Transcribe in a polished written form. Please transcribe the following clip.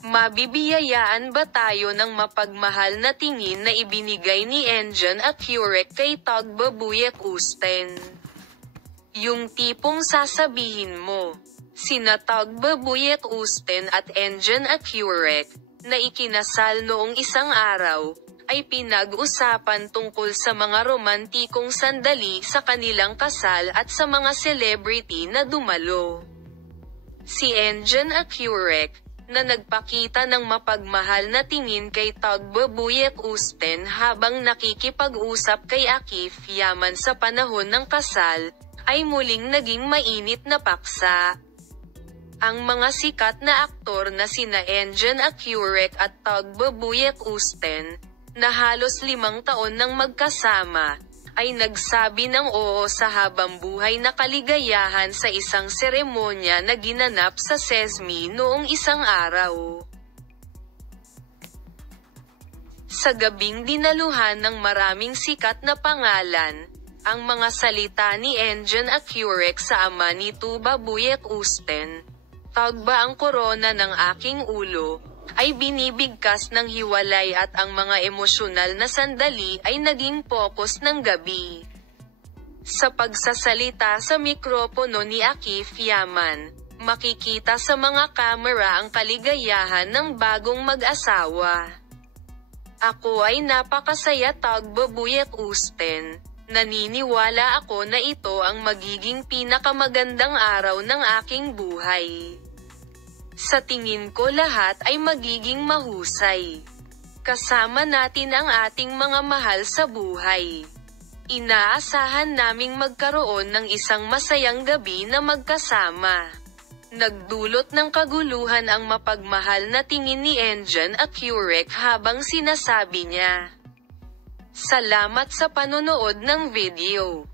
Mabibiyayaan ba tayo ng mapagmahal na tingin na ibinigay ni Engin Acurec kay Tagbabuyek Usten? Yung tipong sasabihin mo, sina Tagbabuyek Usten at Engin Acurec, na ikinasal noong isang araw, ay pinag-usapan tungkol sa mga romantikong sandali sa kanilang kasal at sa mga celebrity na dumalo. Si Engin Acurec, na nagpakita ng mapagmahal na tingin kay Tagbabuyek Usten habang nakikipag-usap kay Akif Yaman sa panahon ng kasal, ay muling naging mainit na paksa. Ang mga sikat na aktor na sina Engin Acurec at Tagbabuyek Usten, na halos 5 taon nang magkasama, ay nagsabi ng oo sa habang-buhay na kaligayahan sa isang seremonya na ginanap sa SESMI noong isang araw. Sa gabing dinaluhan ng maraming sikat na pangalan, ang mga salita ni Engin Acurec sa ama ni Tagbabuyek Usten, "Tagba ang korona ng aking ulo," ay binibigkas ng hiwalay at ang mga emosyonal na sandali ay naging focus ng gabi. Sa pagsasalita sa mikropono ni Akif Yaman, makikita sa mga kamera ang kaligayahan ng bagong mag-asawa. "Ako ay napakasaya, Tagbabuyek Usten. Naniniwala ako na ito ang magiging pinakamagandang araw ng aking buhay. Sa tingin ko lahat ay magiging mahusay. Kasama natin ang ating mga mahal sa buhay. Inaasahan naming magkaroon ng isang masayang gabi na magkasama." Nagdulot ng kaguluhan ang mapagmahal na tingin ni Engin Acurec habang sinasabi niya, "Salamat sa panonood ng video.